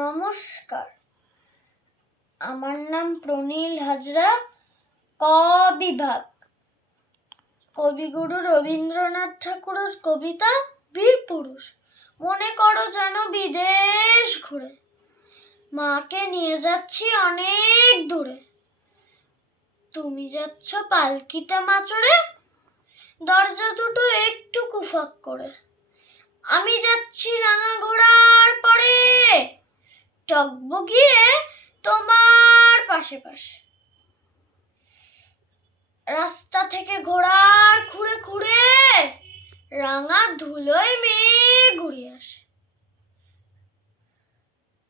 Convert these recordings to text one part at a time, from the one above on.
নমস্কার। আমার নাম প্রনীল হাজরা, ক বিভাগ। কবিগুরু রবীন্দ্রনাথ ঠাকুরের কবিতা, বীর পুরুষ। মনে করো যেন বিদেশ ঘুরে। মাকে নিয়ে যাচ্ছি অনেক দূরে। তুমি যাচ্ছ পালকিতে মাচড়ে দরজা দুটো একটু কুফাক করে। আমি যাচ্ছি রাঙা ঘোড়ার পরে। টকবগিয়ে তোমার পাশে পাশে। রাস্তা থেকে ঘোড়ার খুঁড়ে খুঁড়ে রাঙা ধুলোয় মেয়ে ঘুরিয়ে আসে।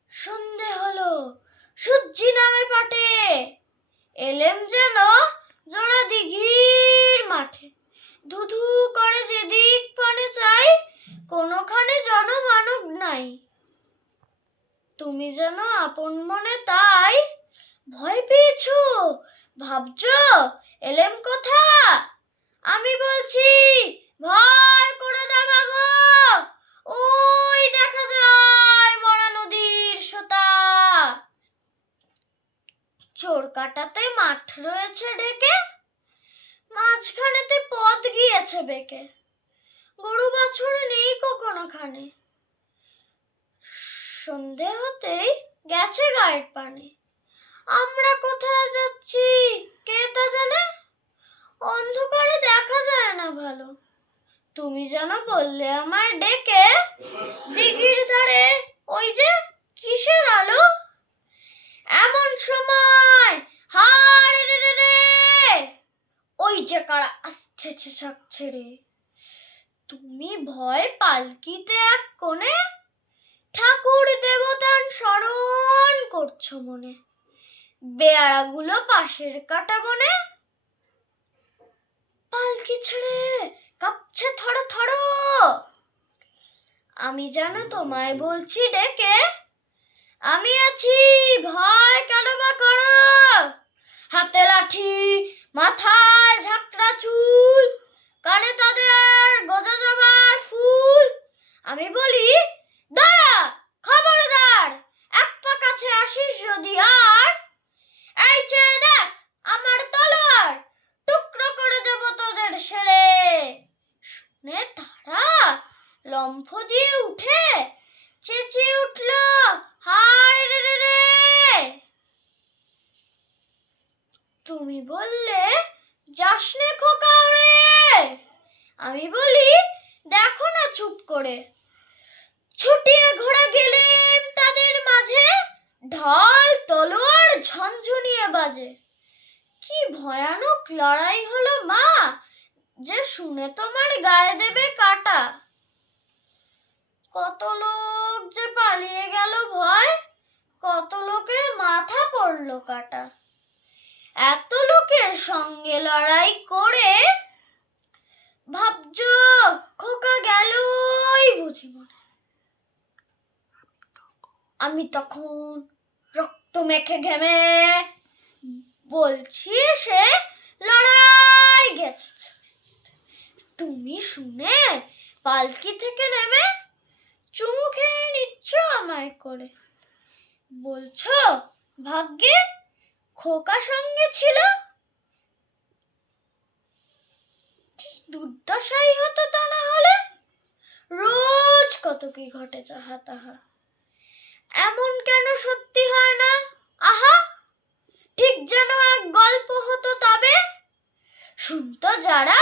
সন্ধে হলো, সূর্যি নামে পাটে, এলেম যেন জোড়া দিঘির মাঠে। ধুধু করে যেদিক পানে চাই, কোনোখানে জনমানব নাই। তুমি যেন আপন মনে তাই ভয় পেয়েছ? ভাবছ? এলেম কথা? আমি বলছি, ভয় করে না মাগো ওই দেখা যায় মরা নদীর সোতা। চোর কাটাতে মাঠ রয়েছে ডেকে, মাঝখানেতে পথ গিয়েছে বেঁকে। গরু বাছুর নেই কখনোখানে। সন্ধে হতেই গেছে গায়ের পানে। আমরা কোথায় যাচ্ছি? কে তা জানে? অন্ধকারে দেখা যায় না ভালো। তুমি যেন বললে আমায় ডেকে দিঘির ধারে ওই যে কিসের আলো? এমন সময়, হায় রে রে রে ওই যে কারা আসছে ছেড়ে। তুমি ভয় পালকিতে এক কোণে ঠাকুর দেবতান স্মরণ করছ মনে। বেয়ারাগুলো পাশের কাটা বনে। পালকি ছেড়ে কাঁপছে থর থর আমি যেন তোমায় বলছি ডেকে, আমি আছি, ভয় কেন বা করো? হাতে লাঠি মাথায় ঝাঁকড়া চুল কানে তাদের গজা জবার ফুল আমি বলি দাঁড়া খবরদার এক পা কাছে আসিস যদি আর এই চেয়ে দেখ আমার তলোয়ার টুকরো করে দেব তোদের সেরে শুনে তারা লম্ফ দিয়ে উঠে চেঁচিয়ে উঠল, হায় রে রে রে তুমি বললে খোকা ওরে আমি বলি, দেখো না চুপ করে। ছুটিয়ে ঘোড়া গেলেম তাদের মাঝে, ঢাল, তলোয়ার, ঝনঝনিয়ে বাজে। কি ভয়ানক লড়াই হলো মা! যে শুনে তোমার গায়ে দেবে কাটা। কত লোক যে পালিয়ে গেল ভয়, কত লোকের মাথা পড়ল কাটা। এত লোকের সঙ্গে লড়াই করে ভাবছ খোকা গেলই বুঝি মনে আমি তখন রক্ত মেখে ঘেমে বলছি, সে লড়াই তুমি শুনে পালকি থেকে নেমে চুমু খেয়ে নিচ্ছ আমায় করে। বলছো, ভাগ্যে খোকা সঙ্গে ছিল? দুর্দশাই হতো তা না হলে? রোজ কত কি ঘটে যাহা তাহা। এমন কেন সত্যি হয় না? আহা, ঠিক যেন এক গল্প হতো তবে। শুনতো যারা